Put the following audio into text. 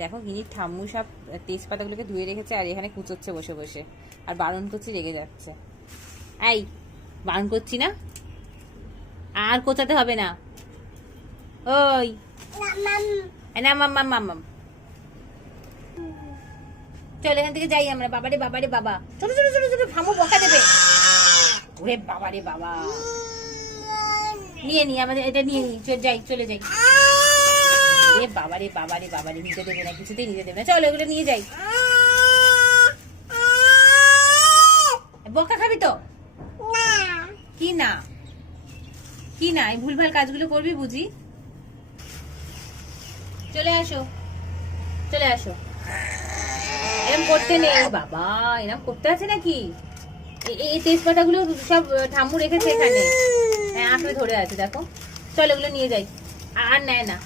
দেখো গিনির ঠাম্মু সব তেজপাতাগুলোকে ধুয়ে রেখেছে আর এখানে কুচোচ্ছে বসে বসে। আর বারণ করছি রেগে যাচ্ছে। এই বারণ করছি না? আর কোচাতে হবে না। ওই। না মাম মাম মাম মাম চল এখান থেকে যাই আমরা। বাবারে বাবারে বাবা। ছোট ছোট ছোট ছোট ঠাম্মু বকা দেবে। ওরে বাবারে বাবা। নিয়ে নি আমাদের এটা নিয়ে নি। চল যাই চলে যাই। বাবারে বাবারে বাবারে, নিতে দেবে না, কিছুতেই নিতে দেবে না। চলো, এগুলো নিয়ে যাই। বকা খাবি তো? কি না? কি না? এই ভুলভাল কাজগুলো করবি বুঝি? চলে আসো। চলে আসো। এরম করতে নেই, বাবা, এরম করতে আছে নাকি? এই তেজপাতাগুলো সব ঠাম্মু রেখেছে এখানে। হ্যাঁ আঁকড়ে ধরে আছে, দেখো। চল, এগুলো নিয়ে যাই। আর নেয় না।